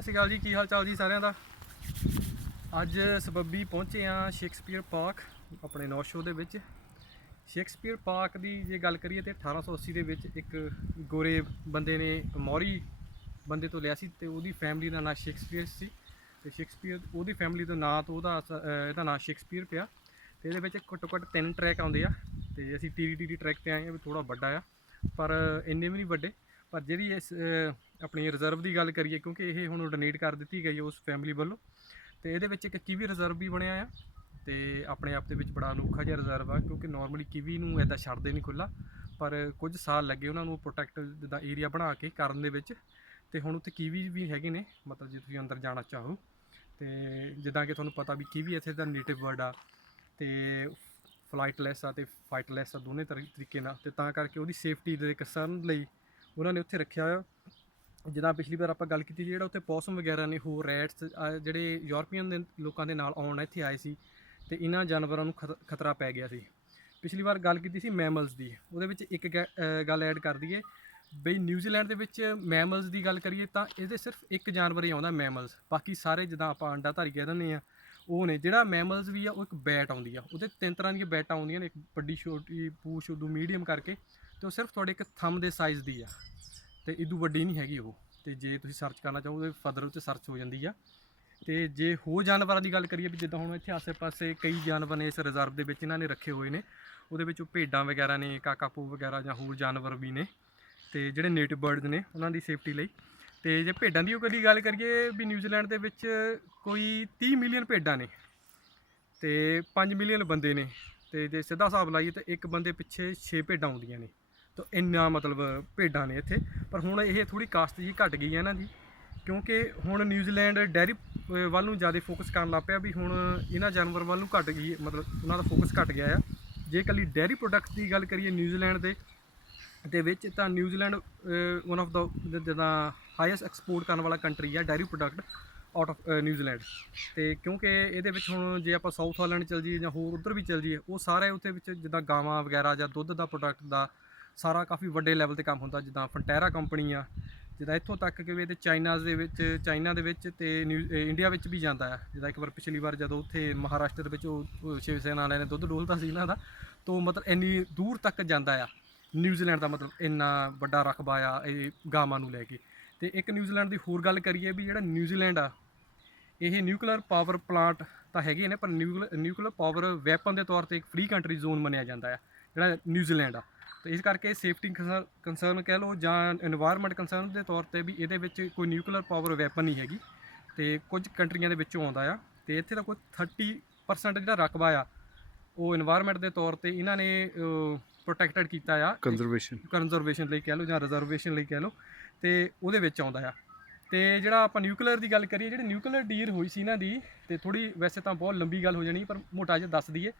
ਸਤਿ ਸ਼੍ਰੀ ਅਕਾਲ ਜੀ, ਕੀ ਹਾਲ ਚਾਲ ਜੀ ਸਾਰਿਆਂ ਦਾ? ਅੱਜ ਸਬੱਬੀ ਪਹੁੰਚੇ ਆ ਸ਼ੇਕਸਪੀਅਰ ਪਾਰਕ, ਆਪਣੇ ਨੌ ਸ਼ੋ ਦੇ ਵਿੱਚ। ਸ਼ੇਕਸਪੀਅਰ ਪਾਰਕ ਦੀ ਜੇ ਗੱਲ ਕਰੀਏ ਤੇ 1880 ਦੇ ਵਿੱਚ ਇੱਕ ਗੋਰੇ ਬੰਦੇ ਨੇ, ਮੌਰੀ ਬੰਦੇ ਤੋਂ ਲਿਆ ਸੀ ਤੇ ਉਹਦੀ ਫੈਮਿਲੀ ਦਾ ਨਾਂ ਸ਼ੇਕਸਪੀਅਰ ਸੀ। ਤੇ ਸ਼ੇਕਸਪੀਅਰ, ਉਹਦੀ ਫੈਮਿਲੀ ਤੋਂ ਨਾਂ ਤੋਂ ਉਹਦਾ ਇਹਦਾ ਨਾਂ ਸ਼ੇਕਸਪੀਅਰ ਪਿਆ। ਤੇ ਇਹਦੇ ਵਿੱਚ ਘੱਟੋ ਘੱਟ ਤਿੰਨ ਟਰੈਕ ਆਉਂਦੇ ਆ। ਤੇ ਅਸੀਂ ਟੀਟੀ ਦੀ ਟਰੈਕ ਤੇ ਆਏ ਆ, ਵੀ ਥੋੜਾ ਵੱਡਾ ਆ। ਪਰ ਇੰਨੇ ਵੀ ਨਹੀਂ ਵੱਡੇ। ਪਰ ਜਿਹੜੀ ਇਸ ਆਪਣੀ ਰਿਜ਼ਰਵ ਦੀ ਗੱਲ ਕਰੀਏ, ਕਿਉਂਕਿ ਇਹ ਹੁਣ ਡੋਨੇਟ ਕਰ ਦਿੱਤੀ ਗਈ ਹੈ ਉਸ ਫੈਮਿਲੀ ਵੱਲੋਂ। ਤੇ ਇਹਦੇ ਵਿੱਚ ਇੱਕ ਕੀਵੀ ਰਿਜ਼ਰਵ ਵੀ ਬਣਿਆ ਆ ਤੇ ਆਪਣੇ ਆਪ ਦੇ ਵਿੱਚ ਬੜਾ ਅਨੋਖਾ ਜਿਹਾ ਰਿਜ਼ਰਵ ਆ, ਕਿਉਂਕਿ ਨਾਰਮਲੀ ਕੀਵੀ ਨੂੰ ਐਦਾਂ ਛੱਡਦੇ ਨਹੀਂ ਖੁੱਲਾ ਪਰ ਕੁਝ ਸਾਲ ਲੱਗੇ ਉਹਨਾਂ ਨੂੰ ਪ੍ਰੋਟੈਕਟ ਜਿੱਦਾਂ ਏਰੀਆ ਬਣਾ ਕੇ ਕਰਨ ਦੇ ਵਿੱਚ। ਤੇ ਹੁਣ ਉੱਥੇ ਕੀਵੀ ਵੀ ਹੈਗੇ ਨੇ, ਮਤਲਬ ਜੇ ਤੁਸੀਂ ਅੰਦਰ ਜਾਣਾ ਚਾਹੋ। ਤੇ ਜਿੱਦਾਂ ਕਿ ਤੁਹਾਨੂੰ ਪਤਾ ਵੀ ਕੀਵੀ ਇੱਥੇ ਦਾ ਨੇਟਿਵ ਵਰਡ ਆ ਤੇ ਫਲਾਈਟਲੈਸ ਆ ਤੇ ਫਾਈਟਲੈਸ ਆ ਦੋਨੇ ਤਰੀ- ਤਰੀਕੇ ਨਾਲ। ਤੇ ਤਾਂ ਕਰਕੇ ਉਹਦੀ ਸੇਫਟੀ ਦੇ ਕੰਸਰਨ ਲਈ ਉਹਨਾਂ ਨੇ ਉੱਥੇ ਰੱਖਿਆ ਆ। ਜਿੱਦਾਂ ਪਿਛਲੀ ਵਾਰ ਆਪਾਂ ਗੱਲ ਕੀਤੀ ਸੀ, ਜਿਹੜਾ ਉੱਥੇ ਪੌਸਮ ਵਗੈਰਾ ਨੇ ਹੋਰ ਰੈਟਸ ਜਿਹੜੇ ਯੂਰਪੀਅਨ ਦੇ ਲੋਕਾਂ ਦੇ ਨਾਲ ਆਉਣ ਇੱਥੇ ਆਏ ਸੀ ਤੇ ਇਹਨਾਂ ਜਾਨਵਰਾਂ ਨੂੰ ਖਤ- ਖਤਰਾ ਪੈ ਗਿਆ ਸੀ। ਪਿਛਲੀ ਵਾਰ ਗੱਲ ਕੀਤੀ ਸੀ ਮੈਮਲਸ ਦੀ ਉਹਦੇ ਵਿੱਚ ਇੱਕ ਗੈ- ਗੱਲ ਐਡ ਕਰ ਦਈਏ। ਬਈ ਨਿਊਜ਼ੀਲੈਂਡ ਦੇ ਵਿੱਚ ਮੈਮਲਸ ਦੀ ਗੱਲ ਕਰੀਏ ਤਾਂ ਇਹਦੇ ਸਿਰਫ ਇੱਕ ਜਾਨਵਰ ਹੀ ਆਉਂਦਾ ਮੈਮਲਸ ਬਾਕੀ ਸਾਰੇ ਜਿੱਦਾਂ ਆਪਾਂ ਅੰਡਾਧਾਰੀ ਕਹਿ ਦਿੰਦੇ ਆ ਉਹ ਨੇ ਜਿਹੜਾ ਮੈਮਲਸ ਵੀ ਆ ਉਹ ਇੱਕ ਬੈਟ ਆਉਂਦੀ ਆ ਉਹਦੇ ਤਿੰਨ ਤਰ੍ਹਾਂ ਦੀਆਂ ਬੈਟਾਂ ਆਉਂਦੀਆਂ ਨੇ ਇੱਕ ਵੱਡੀ ਛੋਟੀ ਪੂਛ ਉਦੋਂ ਮੀਡੀਅਮ ਕਰਕੇ ਤੇ ਉਹ ਸਿਰਫ ਤੁਹਾਡੇ ਇੱਕ ਥੰਮ ਦੇ ਸਾਈਜ਼ ਦੀ ਆ। ਤੇ ਇਦੋਂ ਵੱਡੀ ਨਹੀਂ ਹੈਗੀ ਉਹ। ਤੇ ਜੇ ਤੁਸੀਂ ਸਰਚ ਕਰਨਾ ਚਾਹੋ, ਉਹਦੇ ਫਦਰ ਉੱਤੇ ਸਰਚ ਹੋ ਜਾਂਦੀ ਆ। ਤੇ ਜੇ ਹੋਰ ਜਾਨਵਰਾਂ ਦੀ ਗੱਲ ਕਰੀਏ ਵੀ ਜਿੱਦਾਂ ਹੁਣ ਇੱਥੇ ਆਸੇ-ਪਾਸੇ ਕਈ ਜਾਨਵਰ ਨੇ ਇਸ ਰਿਜ਼ਰਵ ਦੇ ਵਿੱਚ ਇਹਨਾਂ ਨੇ ਰੱਖੇ ਹੋਏ ਨੇ। ਉਹਦੇ ਵਿੱਚੋਂ ਭੇਡਾਂ ਵਗੈਰਾ ਨੇ, ਕਾਕਾਪੂ ਵਗੈਰਾ ਜਾਂ ਹੋਰ ਜਾਨਵਰ ਵੀ ਨੇ। ਤੇ ਜਿਹੜੇ ਨੇਟਿਵ ਬਰਡਸ ਨੇ, ਉਹਨਾਂ ਦੀ ਸੇਫਟੀ ਲਈ। ਤੇ ਜੇ ਭੇਡਾਂ ਦੀ ਉਹ ਕਦੀ ਗੱਲ ਕਰੀਏ ਵੀ ਨਿਊਜ਼ੀਲੈਂਡ ਦੇ ਵਿੱਚ ਕੋਈ 30 ਮਿਲੀਅਨ ਭੇਡਾਂ ਨੇ। ਤੇ 5 ਮਿਲੀਅਨ ਬੰਦੇ ਨੇ। ਤੇ ਜੇ ਸਿੱਧਾ ਹਿਸਾਬ ਲਾਈਏ ਤਾਂ ਇੱਕ ਬੰਦੇ ਪਿੱਛੇ 6 ਭੇਡਾਂ ਆਉਂਦੀਆਂ ਨੇ। ਤਾਂ ਇੰਨਾ ਮਤਲਬ ਭੇਡਾਂ ਨੇ ਇੱਥੇ। ਪਰ ਹੁਣ ਇਹ ਥੋੜੀ ਕਾਸਟ ਜੀ ਘਟ ਗਈ ਹੈ ਨਾ ਜੀ। ਕਿਉਂਕਿ ਹੁਣ ਨਿਊਜ਼ੀਲੈਂਡ ਡੈਰੀ ਅਹ, ਵੱਲ ਨੂੰ ਜ਼ਿਆਦਾ ਫੋਕਸ ਕਰਨ ਲੱਗ ਪਿਆ ਵੀ ਹੁਣ ਇਹਨਾਂ ਜਾਨਵਰ ਵੱਲ ਨੂੰ ਘਟ ਗਈ ਮਤਲਬ ਉਹਨਾਂ ਦਾ ਫੋਕਸ ਘਟ ਗਿਆ ਆ। ਜੇ ਕੱਲੀ ਡੈਰੀ ਪ੍ਰੋਡਕਟ ਦੀ ਗੱਲ ਕਰੀਏ ਨਿਊਜ਼ੀਲੈਂਡ ਦੇ ਦੇ ਵਿੱਚ ਤਾਂ ਨਿਊਜ਼ੀਲੈਂਡ ਵਨ ਆਫ ਦਾ ਜਿੱਦਾਂ ਹਾਈਐਸਟ ਐਕਸਪੋਰਟ ਕਰਨ ਵਾਲਾ ਕੰਟਰੀ ਆ dairy product out of New Zealand. ਤੇ ਕਿਉਂਕਿ ਇਹਦੇ ਵਿੱਚ ਹੁਣ ਜੇ ਆਪਾਂ ਸਾਊਥ ਹਾਲੈਂਡ ਚਲ ਜਾਈਏ ਜਾਂ ਹੋਰ ਉਧਰ ਵੀ ਚਲ ਜਾਈਏ ਉਹ ਸਾਰੇ ਉੱਥੇ ਵਿੱਚ ਜਿੱਦਾਂ ਗਾਵਾਂ ਵਗੈਰਾ ਜਾਂ ਦੁੱਧ ਦਾ ਪ੍ਰੋਡਕਟ ਦਾ ਸਾਰਾ ਕਾਫੀ ਵੱਡੇ ਲੈਵਲ ਤੇ ਕੰਮ ਹੁੰਦਾ, ਜਿੱਦਾਂ ਫੰਟੈਰਾ ਕੰਪਨੀ ਆ ਜਿੱਦਾਂ ਇੱਥੋਂ ਤੱਕ ਕਿ ਵੀ ਇਹਦੇ ਚਾਈਨਾਜ਼ ਦੇ ਵਿੱਚ ਚਾਈਨਾ ਦੇ ਵਿੱਚ ਤੇ ਨਿਊ- ਇੰਡੀਆ ਵਿੱਚ ਵੀ ਜਾਂਦਾ ਆ। ਜਿੱਦਾਂ ਇੱਕ ਵਾਰ ਪਿਛਲੀ ਵਾਰ ਜਦੋਂ ਉੱਥੇ ਮਹਾਰਾਸ਼ਟਰ ਵਿੱਚ ਉਹ ਸ਼ਿਵ ਸੈਨਾ ਵਾਲਿਆਂ ਨੇ ਦੁੱਧ ਡੋਲਤਾ ਸੀ ਇਹਨਾਂ ਦਾ, ਤੋਂ ਮਤਲਬ ਇੰਨੀ ਦੂਰ ਤੱਕ ਜਾਂਦਾ ਆ। ਨਿਊਜ਼ੀਲੈਂਡ ਦਾ ਮਤਲਬ ਇੰਨਾ ਵੱਡਾ ਰਕਬਾ ਆ ਇਹ ਗਾਵਾਂ ਨੂੰ ਲੈ ਕੇ। ਤੇ ਇੱਕ ਨਿਊਜ਼ੀਲੈਂਡ ਦੀ ਹੋਰ ਗੱਲ ਕਰੀਏ ਵੀ ਜਿਹੜਾ ਨਿਊਜ਼ੀਲੈਂਡ ਆ, ਇਹ ਨਿਊਕਲੀਅਰ ਪਾਵਰ ਪਲਾਂਟ ਤਾਂ ਹੈਗੇ ਨੇ, ਪਰ ਨਿਊਕਲੀਅਰ ਪਾਵਰ ਵੈਪਨ ਦੇ ਤੌਰ ਤੇ ਇੱਕ ਫ੍ਰੀ ਕੰਟਰੀ ਜ਼ੋਨ ਮੰਨਿਆ ਜਾਂਦਾ ਆ, ਜਿਹੜਾ ਨਿਊਜ਼ੀਲੈਂਡ ਆ। ਤੇ ਇਸ ਕਰਕੇ ਸੇਫਟੀ ਕੰਸਰਨ ਕਹਿ ਲਓ ਜਾਂ এনवायरमेंट ਕੰਸਰਨ ਦੇ ਤੌਰ ਤੇ ਵੀ ਇਹਦੇ ਵਿੱਚ ਕੋਈ ਨਿਊਕਲੀਅਰ ਪਾਵਰ ਵੈਪਨ ਨਹੀਂ ਹੈਗੀ। ਤੇ ਕੁਝ ਕੰਟਰੀਆਂ ਦੇ ਵਿੱਚੋਂ ਆਉਂਦਾ ਆ। ਤੇ ਇੱਥੇ ਦਾ ਕੋਈ 30% ਜਿਹੜਾ ਰਕਬਾ ਆ ਉਹ এনवायरमेंट ਦੇ ਤੌਰ ਤੇ ਇਹਨਾਂ ਨੇ ਪ੍ਰੋਟੈਕਟਡ ਕੀਤਾ ਆ। ਕੰਜ਼ਰਵੇਸ਼ਨ ਕੰਜ਼ਰਵੇਸ਼ਨ ਲਈ ਕਹਿ ਲਓ ਜਾਂ ਰਿਜ਼ਰਵੇਸ਼ਨ ਲਈ ਕਹਿ ਲਓ। ਤੇ ਉਹਦੇ ਵਿੱਚ ਆਉਂਦਾ ਆ। ਤੇ ਜਿਹੜਾ ਆਪਾਂ ਨਿਊਕਲੀਅਰ ਦੀ ਗੱਲ ਕਰੀਏ, ਜਿਹੜੀ ਨਿਊਕਲੀਅਰ ਡੀਲ ਹੋਈ ਸੀ ਇਹਨਾਂ ਦੀ, ਤੇ ਥੋੜੀ ਵੈਸੇ ਤਾਂ ਬਹੁਤ ਲੰਬੀ ਗੱਲ ਹੋ ਜਾਣੀ, ਪਰ ਮੋਟਾ ਜਿਹਾ ਦੱਸ ਦਈਏ।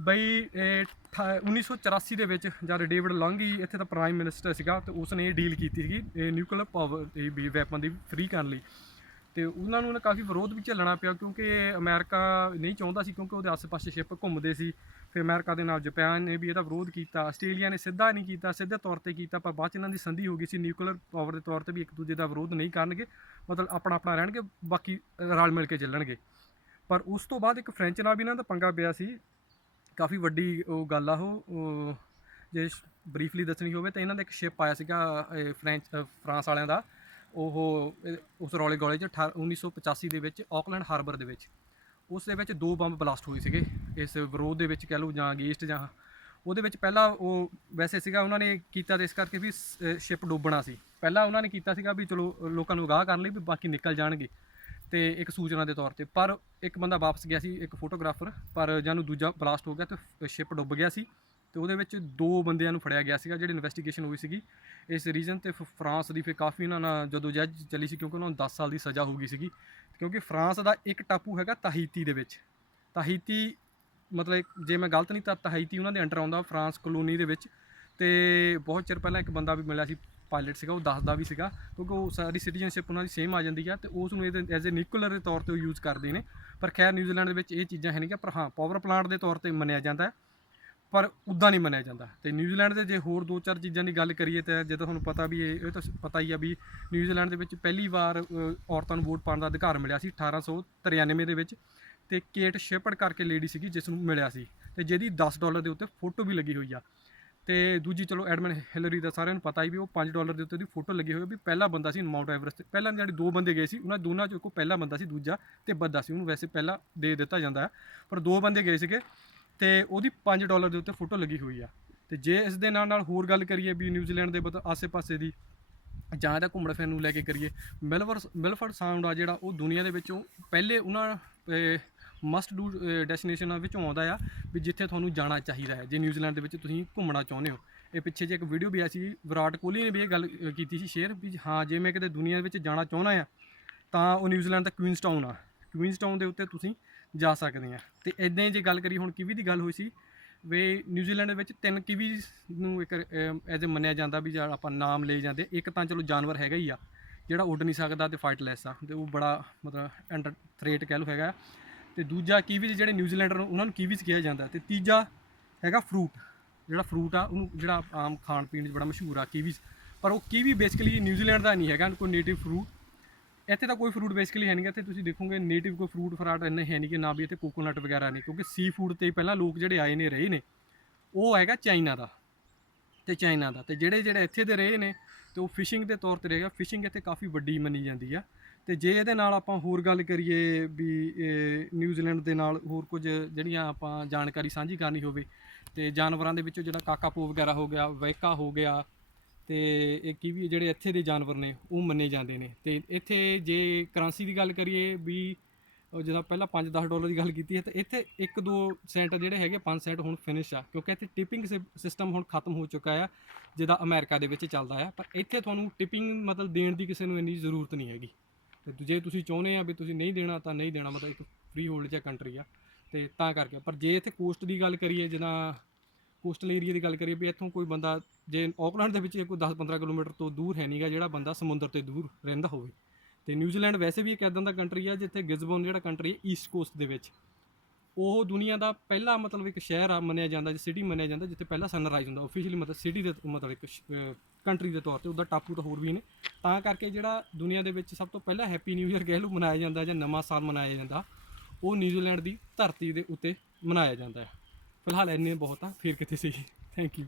ਬਈ, ਇਹ ਠਾ- 1984 ਦੇ ਵਿੱਚ ਜਦ ਡੇਵਿਡ ਲੌਂਗੀ ਇੱਥੇ ਦਾ ਪ੍ਰਾਈਮ ਮਿਨਿਸਟਰ ਸੀਗਾ, ਤੇ ਉਸ ਨੇ ਇਹ ਡੀਲ ਕੀਤੀ ਸੀਗੀ, ਇਹ ਨਿਊਕਲੀਅਰ ਪਾਵਰ ਦੀ, ਵੀ ਵੈਪਨ ਦੀ ਫ੍ਰੀ ਕਰਨ ਲਈ। ਤੇ ਉਹਨਾਂ ਨੂੰ ਨਾ ਕਾਫੀ ਵਿਰੋਧ ਵੀ ਝੱਲਣਾ ਪਿਆ ਕਿਉਂਕਿ ਅਮਰੀਕਾ ਨਹੀਂ ਚਾਹੁੰਦਾ ਸੀ ਕਿਉਂਕਿ ਉਹਦੇ ਆਸ-ਪਾਸੇ ਸ਼ਿਪ ਘੁੰਮਦੇ ਸੀ। ਫਿਰ ਅਮਰੀਕਾ ਦੇ ਨਾਲ ਜਾਪਾਨ ਨੇ ਵੀ ਇਹਦਾ ਵਿਰੋਧ ਕੀਤਾ, ਆਸਟ੍ਰੇਲੀਆ ਨੇ ਸਿੱਧਾ ਨਹੀਂ ਕੀਤਾ, ਸਿੱਧੇ ਤੌਰ ਤੇ ਕੀਤਾ, ਪਰ ਬਾਅਦ ਚ ਇਹਨਾਂ ਦੀ ਸੰਧੀ ਹੋ ਗਈ ਸੀ। ਨਿਊਕਲੀਅਰ ਪਾਵਰ ਦੇ ਤੌਰ ਤੇ ਵੀ ਇੱਕ ਦੂਜੇ ਦਾ ਵਿਰੋਧ ਨਹੀਂ ਕਰਨਗੇ, ਮਤਲਬ ਆਪਣਾ ਆਪਣਾ ਰਹਿਣਗੇ, ਬਾਕੀ ਰਲ ਮਿਲ ਕੇ ਚੱਲਣਗੇ। ਪਰ ਉਸ ਤੋਂ ਬਾਅਦ ਇੱਕ ਫ੍ਰੈਂਚ ਨਾਲ ਵੀ ਇਹਨਾਂ ਦਾ ਪੰਗਾ ਪਿਆ ਸੀ। ਕਾਫੀ ਵੱਡੀ ਉਹ ਗੱਲ ਆ ਉਹ ਜੇ ਬਰੀਫਲੀ ਦੱਸਣੀ ਹੋਵੇ ਤਾਂ ਇਹਨਾਂ ਦਾ ਇੱਕ ਸ਼ਿਪ ਆਇਆ ਸੀਗਾ, ਇਹ ਫ੍ਰੈਂਚ ਫਰਾਂਸ ਵਾਲਿਆਂ ਦਾ। ਉਹ, ਇਹ ਉਸ ਰੌਲੇ ਗੋਲੇ ਚ 18 1985 ਦੇ ਵਿੱਚ ਆਕਲੈਂਡ ਹਾਰਬਰ ਦੇ ਵਿੱਚ। ਉਸ ਦੇ ਵਿੱਚ ਦੋ ਬੰਬ ਬਲਾਸਟ ਹੋਏ ਸੀਗੇ। ਇਸ ਵਿਰੋਧ ਦੇ ਵਿੱਚ ਕਹਿ ਲਓ ਜਾਂ ਅਗੇਂਸਟ ਜਾਂ ਉਹਦੇ ਵਿੱਚ ਪਹਿਲਾਂ ਉਹ ਵੈਸੇ ਸੀਗਾ, ਉਹਨਾਂ ਨੇ ਕੀਤਾ ਤੇ ਇਸ ਕਰਕੇ ਵੀ ਸ਼ਿਪ ਡੁੱਬਣਾ ਸੀ। ਪਹਿਲਾਂ ਉਹਨਾਂ ਨੇ ਕੀਤਾ ਸੀਗਾ ਵੀ ਚਲੋ, ਲੋਕਾਂ ਨੂੰ ਅਗਾਹ ਕਰਨ ਲਈ ਵੀ ਬਾਕੀ ਨਿਕਲ ਜਾਣਗੇ ਤੇ ਇੱਕ ਸੂਚਨਾ ਦੇ ਤੌਰ ਤੇ। ਪਰ ਇੱਕ ਬੰਦਾ ਵਾਪਸ ਗਿਆ ਸੀ, ਇੱਕ ਫੋਟੋਗ੍ਰਾਫਰ। ਪਰ ਜਾਨੂੰ ਦੂਜਾ ਬਲਾਸਟ ਹੋ ਗਿਆ ਤੇ ਸ਼ਿਪ ਡੁੱਬ ਗਿਆ ਸੀ। ਤੇ ਉਹਦੇ ਵਿੱਚ ਦੋ ਬੰਦਿਆਂ ਨੂੰ ਫੜਿਆ ਗਿਆ ਸੀਗਾ, ਜਿਹੜੀ ਇਨਵੈਸਟੀਗੇਸ਼ਨ ਹੋਈ ਸੀਗੀ। ਇਸ ਰੀਜ਼ਨ ਤੇ ਫ- ਫਰਾਂਸ ਦੀ ਫਿਰ ਕਾਫੀ ਉਹਨਾਂ ਨਾਲ ਜਦੋਂ ਜੱਜ ਚੱਲੀ ਸੀ, ਕਿਉਂਕਿ ਉਹਨਾਂ ਨੂੰ 10 ਸਾਲ ਦੀ ਸਜ਼ਾ ਹੋ ਗਈ ਸੀਗੀ। ਕਿਉਂਕਿ ਫਰਾਂਸ ਦਾ ਇੱਕ ਟਾਪੂ ਹੈਗਾ ਤਾਹੀਤੀ ਦੇ ਵਿੱਚ। ਤਾਹੀਤੀ ਮਤਲਬ ਇੱਕ- ਜੇ ਮੈਂ ਗਲਤ ਨਹੀਂ ਤਾਂ ਤਾਹੀਤੀ ਉਹਨਾਂ ਦੇ ਅੰਡਰ ਆਉਂਦਾ, ਫਰਾਂਸ ਕਲੋਨੀ ਦੇ ਵਿੱਚ। ਤੇ ਬਹੁਤ ਚਿਰ ਪਹਿਲਾਂ ਇੱਕ ਬੰਦਾ ਵੀ ਮਿਲਿਆ ਸੀ, ਪਾਇਲਟ ਸੀਗਾ, ਉਹ ਦੱਸਦਾ ਵੀ ਸੀਗਾ। ਕਿਉਂਕਿ ਉਹ ਸਾਰੀ ਸਿਟੀਜ਼ਨਸ਼ਿਪ ਉਹਨਾਂ ਦੀ ਸੇਮ ਆ ਜਾਂਦੀ ਆ ਤੇ ਉਸ ਨੂੰ ਇਹਦੇ ਐਜ਼ ਅ ਨਿਊਕਲੀਅਰ ਦੇ ਤੌਰ ਤੇ ਉਹ ਯੂਜ਼ ਕਰਦੇ ਨੇ। ਪਰ ਖੈਰ, ਨਿਊਜ਼ੀਲੈਂਡ ਦੇ ਵਿੱਚ ਇਹ ਚੀਜ਼ਾਂ ਹੈ ਨਹੀਂ ਕਿ, ਪਰ ਹਾਂ ਪਾਵਰ ਪਲਾਂਟ ਦੇ ਤੌਰ ਤੇ ਮੰਨਿਆ ਜਾਂਦਾ ਹੈ। ਪਰ ਉਦਾਂ ਨਹੀਂ ਮੰਨਿਆ ਜਾਂਦਾ। ਤੇ ਨਿਊਜ਼ੀਲੈਂਡ ਦੇ ਜੇ ਹੋਰ ਦੋ ਚਾਰ ਚੀਜ਼ਾਂ ਦੀ ਗੱਲ ਕਰੀਏ ਤਾਂ ਜਦੋਂ ਤੁਹਾਨੂੰ ਪਤਾ ਵੀ ਇਹ ਇਹ ਤਾਂ ਪਤਾ ਹੀ ਆ ਵੀ ਨਿਊਜ਼ੀਲੈਂਡ ਦੇ ਵਿੱਚ ਪਹਿਲੀ ਵਾਰ ਔਰਤਾਂ ਨੂੰ ਵੋਟ ਪਾਉਣ ਦਾ ਅਧਿਕਾਰ ਮਿਲਿਆ ਸੀ 1893 ਦੇ ਵਿੱਚ ਤੇ ਕੇਟ ਸ਼ੇਪਰਡ ਕਰਕੇ ਲੇਡੀ ਸੀਗੀ ਜਿਸ ਨੂੰ ਮਿਲਿਆ ਸੀ ਤੇ ਜਿਹਦੀ 10 ਡਾਲਰ ਦੇ ਉੱਤੇ ਫੋਟੋ ਵੀ ਲੱਗੀ ਹੋਈ ਆ। ਤੇ ਦੂਜੀ ਚਲੋ ਐਡਮਨ ਹਿਲਰੀ ਦਾ ਸਾਰਿਆਂ ਨੂੰ ਪਤਾ ਹੀ ਵੀ ਉਹ 5 ਡਾਲਰ ਦੇ ਉੱਤੇ ਦੀ ਫੋਟੋ ਲੱਗੀ ਹੋਈ ਵੀ ਪਹਿਲਾ ਬੰਦਾ ਸੀ ਮਾਊਂਟ ਐਵਰੈਸਟ ਤੇ ਪਹਿਲਾਂ ਜਿਹੜੇ ਦੋ ਬੰਦੇ ਗਏ ਸੀ, ਉਹਨਾਂ ਦੋਨਾਂ ਚੋਂ ਕੋਈ ਪਹਿਲਾ ਬੰਦਾ ਸੀ, ਦੂਜਾ ਤੇ ਬੱਦਾ ਸੀ, ਉਹਨੂੰ ਵੈਸੇ ਪਹਿਲਾਂ ਦੇ ਦਿੱਤਾ ਜਾਂਦਾ ਪਰ ਦੋ ਬੰਦੇ ਗਏ ਸੀਗੇ ਤੇ ਉਹਦੀ 5 ਡਾਲਰ ਦੇ ਉੱਤੇ ਫੋਟੋ ਲੱਗੀ ਹੋਈ ਆ। ਤੇ ਜੇ ਇਸ ਦੇ ਨਾਲ ਨਾਲ ਹੋਰ ਗੱਲ ਕਰੀਏ ਵੀ ਨਿਊਜ਼ੀਲੈਂਡ ਦੇ ਬਤ- ਆਸੇ-ਪਾਸੇ ਦੀ, ਜਾਂ ਇਹਦਾ ਘੁੰਮਣ ਫਿਰਨ ਨੂੰ ਲੈ ਕੇ ਕਰੀਏ ਮਿਲਫਰਡ ਮਿਲਫਰਡ ਸਾਊਂਡ ਆ ਜਿਹੜਾ ਉਹ ਦੁਨੀਆ ਦੇ ਵਿੱਚੋਂ ਪਹਿਲੇ ਉਹਨਾਂ ਮਸਟ ਡੂ ਡੈਸਟੀਨੇਸ਼ਨਾਂ ਵਿੱਚੋਂ ਆਉਂਦਾ ਆ ਵੀ ਜਿੱਥੇ ਤੁਹਾਨੂੰ ਜਾਣਾ ਚਾਹੀਦਾ ਹੈ, ਜੇ ਨਿਊਜ਼ੀਲੈਂਡ ਦੇ ਵਿੱਚ ਤੁਸੀਂ ਘੁੰਮਣਾ ਚਾਹੁੰਦੇ ਹੋ। ਇਹ ਪਿੱਛੇ ਜੇ ਇੱਕ ਵੀਡੀਓ ਵੀ ਆਈ ਸੀ, ਵਿਰਾਟ ਕੋਹਲੀ ਨੇ ਵੀ ਇਹ ਗੱਲ ਕੀਤੀ ਸੀ ਸ਼ੇਅਰ ਵੀ ਹਾਂ, ਜੇ ਮੈਂ ਕਿਤੇ ਦੁਨੀਆ ਵਿੱਚ ਜਾਣਾ ਚਾਹੁੰਦਾ ਆ, ਤਾਂ ਉਹ ਨਿਊਜ਼ੀਲੈਂਡ ਦਾ ਕੁਈਨਸਟਾਊਨ ਆ। ਕੁਈਨਸਟਾਊਨ ਦੇ ਉੱਤੇ ਤੁਸੀਂ ਜਾ ਸਕਦੇ ਆ ਤੇ ਇਦਾਂ ਹੀ ਜੇ ਗੱਲ ਕਰੀ ਹੁਣ ਕਿਵੀ ਦੀ ਗੱਲ ਹੋਈ ਸੀ, ਵੀ ਨਿਊਜ਼ੀਲੈਂਡ ਦੇ ਵਿੱਚ ਤਿੰਨ ਕਿਵੀ ਨੂੰ ਇੱਕ ਐਜ਼ ਮੰਨਿਆ ਜਾਂਦਾ ਵੀ ਜਿਹੜਾ ਆਪਾਂ ਨਾਮ ਲਈ ਜਾਂਦੇ, ਇੱਕ ਤਾਂ ਚਲੋ ਜਾਨਵਰ ਹੈਗਾ ਹੀ ਆ, ਜਿਹੜਾ ਉੱਡ ਨਹੀਂ ਸਕਦਾ ਤੇ ਫਾਈਟਲੈਸ ਆ, ਤੇ ਉਹ ਬੜਾ ਮਤਲਬ ਐਂਟਰ ਥ੍ਰੇਟ ਕਹਿ ਲਓ ਹੈਗਾ। ਤੇ ਦੂਜਾ ਕੀਵੀ ਜਿਹੜੇ ਨਿਊਜ਼ੀਲੈਂਡਰ ਨੂੰ, ਉਹਨਾਂ ਨੂੰ ਕੀਵੀਜ਼ ਕਿਹਾ ਜਾਂਦਾ। ਤੇ ਤੀਜਾ ਹੈਗਾ ਫਰੂਟ ਜਿਹੜਾ ਫਰੂਟ ਆ, ਉਹਨੂੰ ਜਿਹੜਾ ਆਮ ਖਾਣ ਪੀਣ 'ਚ ਬੜਾ ਮਸ਼ਹੂਰ ਆ ਕੀਵੀਜ਼। ਪਰ ਉਹ ਕੀਵੀ ਬੇਸਿਕਲੀ ਨਿਊਜ਼ੀਲੈਂਡ ਦਾ ਨਹੀਂ ਹੈਗਾ, ਕੋਈ ਨੇਟਿਵ ਫਰੂਟ ਇੱਥੇ ਤਾਂ ਕੋਈ ਫਰੂਟ ਬੇਸਿਕਲੀ ਹੈ ਨਹੀਂ ਇੱਥੇ ਤੁਸੀਂ ਦੇਖੋਗੇ ਨੇਟਿਵ ਕੋਈ ਫਰੂਟ ਫਰਾਟ ਇੰਨੇ ਹੈ ਨਹੀਂ ਕਿ ਨਾ ਵੀ ਇੱਥੇ ਕੋਕੋਨਟ ਵਗੈਰਾ ਨਹੀਂ ਕਿਉਂਕਿ ਸੀ ਫੂਡ ਤੇ ਪਹਿਲਾਂ ਲੋਕ ਜਿਹੜੇ ਆਏ ਨੇ, ਰਹੇ ਨੇ, ਉਹ ਹੈਗਾ ਚਾਈਨਾ ਦਾ, ਤੇ ਚਾਈਨਾ ਦਾ, ਤੇ ਜਿਹੜੇ ਜਿਹੜੇ ਇੱਥੇ ਦੇ ਰਹੇ ਨੇ, ਤੇ ਉਹ ਫਿਸ਼ਿੰਗ ਦੇ ਤੌਰ ਤੇ ਰਹੇਗਾ ਫਿਸ਼ਿੰਗ ਇੱਥੇ ਕਾਫੀ ਵੱਡੀ ਮੰਨੀ ਜਾਂਦੀ ਆ। ਤੇ ਜੇ ਇਹਦੇ ਨਾਲ ਆਪਾਂ ਹੋਰ ਗੱਲ ਕਰੀਏ ਵੀ ਨਿਊਜ਼ੀਲੈਂਡ ਦੇ ਨਾਲ ਹੋਰ ਕੁਝ ਜਿਹੜੀਆਂ ਆਪਾਂ ਜਾਣਕਾਰੀ ਸਾਂਝੀ ਕਰਨੀ ਹੋਵੇ, ਤੇ ਜਾਨਵਰਾਂ ਦੇ ਵਿੱਚੋਂ ਜਿਹੜਾ ਕਾਕਾਪੋ ਵਗੈਰਾ ਹੋ ਗਿਆ, ਵੈਕਾ ਹੋ ਗਿਆ ਤੇ ਇਹ ਕੀ ਵੀ ਜਿਹੜੇ ਇੱਥੇ ਦੇ ਜਾਨਵਰ ਨੇ, ਉਹ ਮੰਨੇ ਜਾਂਦੇ ਨੇ। ਤੇ ਇੱਥੇ ਜੇ ਕਰੰਸੀ ਦੀ ਗੱਲ ਕਰੀਏ ਵੀ, ਉਹ ਜਿਹਦਾ ਪਹਿਲਾਂ 5-10 ਡਾਲਰ ਦੀ ਗੱਲ ਕੀਤੀ ਹੈ, ਤਾਂ ਇੱਥੇ 1-2 ਸੈਂਟ ਜਿਹੜੇ ਹੈਗੇ 5 ਸੈਂਟ ਹੁਣ ਫਿਨਿਸ਼ ਆ। ਕਿਉਂਕਿ ਇੱਥੇ ਟਿਪਿੰਗ ਸਿਸਟਮ ਹੁਣ ਖਤਮ ਹੋ ਚੁੱਕਾ ਆ ਜਿਹਦਾ ਅਮਰੀਕਾ ਦੇ ਵਿੱਚ ਚੱਲਦਾ ਆ। ਪਰ ਇੱਥੇ ਤੁਹਾਨੂੰ ਟਿਪਿੰਗ ਮਤਲਬ ਦੇਣ ਦੀ ਕਿਸੇ ਨੂੰ ਇੰਨੀ ਜ਼ਰੂਰਤ ਨਹੀਂ ਹੈਗੀ। ਤੇ ਜੇ ਤੁਸੀਂ ਚਾਹੁੰਦੇ ਆ ਵੀ ਤੁਸੀਂ ਨਹੀਂ ਦੇਣਾ, ਤਾਂ ਨਹੀਂ ਦੇਣਾ, ਮਤਲਬ ਇੱਕ ਫ੍ਰੀ ਹੋਲਡ ਜਿਹਾ ਕੰਟਰੀ ਆ। ਤੇ ਤਾਂ ਕਰਕੇ, ਪਰ ਜੇ ਇੱਥੇ ਕੋਸਟ ਦੀ ਗੱਲ ਕਰੀਏ, ਜਿੱਦਾਂ ਕੋਸਟਲ ਏਰੀਆ ਦੀ ਗੱਲ ਕਰੀਏ ਵੀ ਇੱਥੋਂ ਕੋਈ ਬੰਦਾ ਜੇ ਆਕਲੈਂਡ ਦੇ ਵਿੱਚ ਕੋਈ 10-15 ਕਿਲੋਮੀਟਰ ਤੋਂ ਦੂਰ ਹੈ ਨਹੀਂਗਾ ਜਿਹੜਾ ਬੰਦਾ ਸਮੁੰਦਰ ਤੇ ਦੂਰ ਰਹਿੰਦਾ ਹੋਵੇ। ਤੇ ਨਿਊਜ਼ੀਲੈਂਡ ਵੈਸੇ ਵੀ ਇੱਕ ਇਦਾਂ ਦਾ ਕੰਟਰੀ ਆ ਜਿੱਥੇ ਗਿਜ਼ਬੋਨ ਜਿਹੜਾ ਕੰਟਰੀ ਹੈ ਈਸਟ ਕੋਸਟ ਦੇ ਵਿੱਚ। ਉਹ ਦੁਨੀਆ ਦਾ ਪਹਿਲਾ ਮਤਲਬ ਇੱਕ ਸ਼ਹਿਰ ਆ ਮੰਨਿਆ ਜਾਂਦਾ ਜਿ ਸਿਟੀ ਮੰਨਿਆ ਜਾਂਦਾ ਜਿੱਥੇ ਪਹਿਲਾ ਸਨਰਾਈਜ਼ ਹੁੰਦਾ। ਆਫੀਸ਼ੀਅਲੀ ਮਤਲਬ ਸਿਟੀ ਦੇ ਮਤਲਬ ਇੱਕ ਕੰਟਰੀ ਦੇ ਤੌਰ ਤੇ ਉਹਦਾ ਟਾਪੂ ਤਾਂ ਹੋਰ ਵੀ ਨੇ। ਤਾਂ ਕਰਕੇ ਜਿਹੜਾ ਦੁਨੀਆ ਦੇ ਵਿੱਚ ਸਭ ਤੋਂ ਪਹਿਲਾ ਹੈਪੀ ਨਿਊ ਇਅਰ ਕਹਿ ਲਓ ਮਨਾਇਆ ਜਾਂਦਾ ਜਾਂ ਨਵਾਂ ਸਾਲ ਮਨਾਇਆ ਜਾਂਦਾ, ਉਹ ਨਿਊਜ਼ੀਲੈਂਡ ਦੀ ਧਰਤੀ ਦੇ ਉੱਤੇ ਮਨਾਇਆ ਜਾਂਦਾ ਹੈ। ਫਿਲਹਾਲ ਇੰਨੇ ਬਹੁਤ ਆ ਫਿਰ ਕਿਤੇ ਸੀ ਥੈਂਕ ਯੂ